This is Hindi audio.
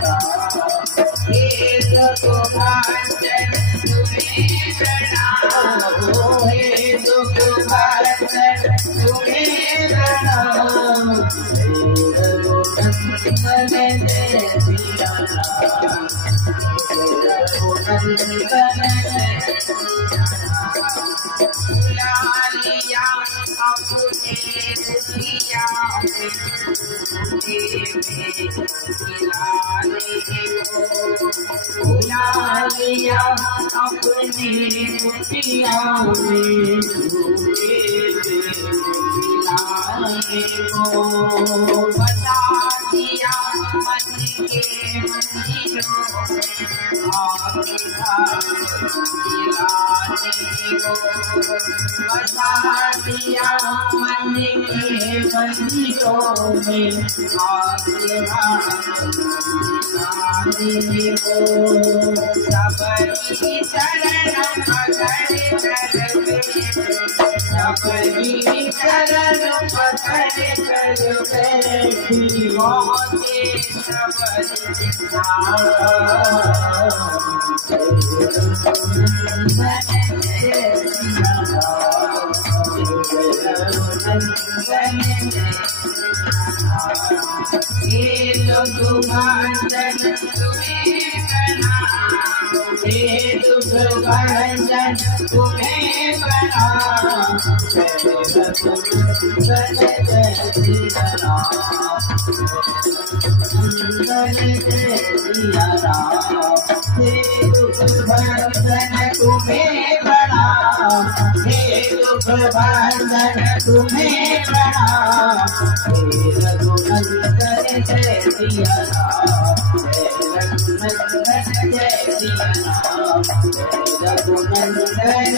हे दुखभांजन तुम्हें प्रणाम, हे दुखभांजन तुम्हें प्रणाम। रघुनंदन जय सिया राम, रघुनंदन जय सिया राम। बुला लिया अपने दुखिया बुला लिया अपने दुखिया में खिलाने को, बता दिया मन के मंदिरों में आगे खिलाने को, बता दिया मन के मंदिरों में आगे खिलाने को। सबरी चरण पकड़ कर, सबरी चरण पकड़ कर बैठी मोहते सबरी हे दुखभांजन तुम्हें प्रणाम, हे दुखभांजन तुम्हें प्रणाम। रघुनंदन जय सिया राम, रघुनंदन जय सिया राम। हे दुखभांजन तुम्हें प्रणाम, हे दुखभांजन तुम्हें प्रणाम। हे रघुनंदन जय सिया राम, हे रघुनंदन जय सिया राम, हे रघुनंदन